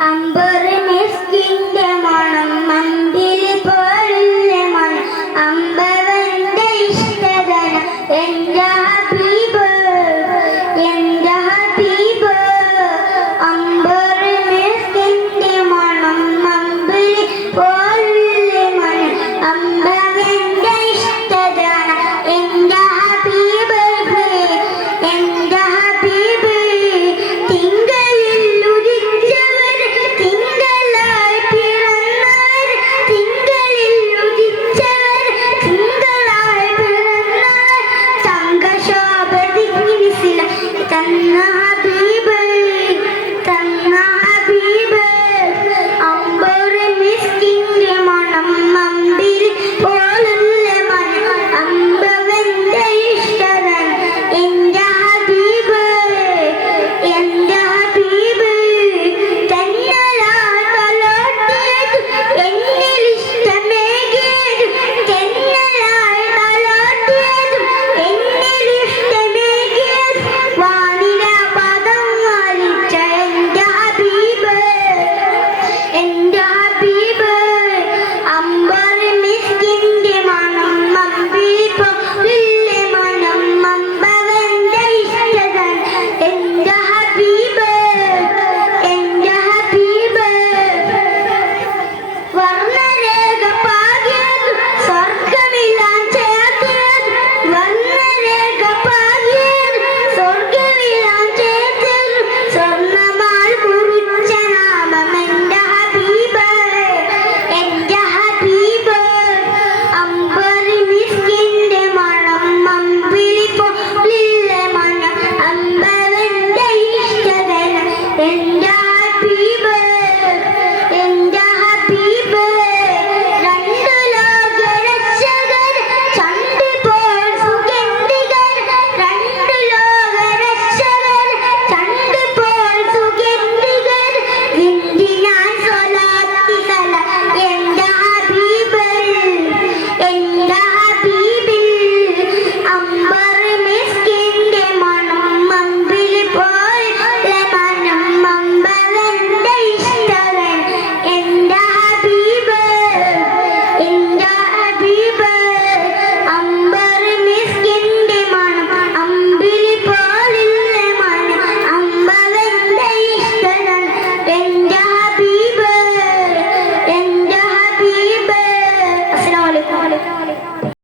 അമ്പറ് മിസ്കിന്റെ മണം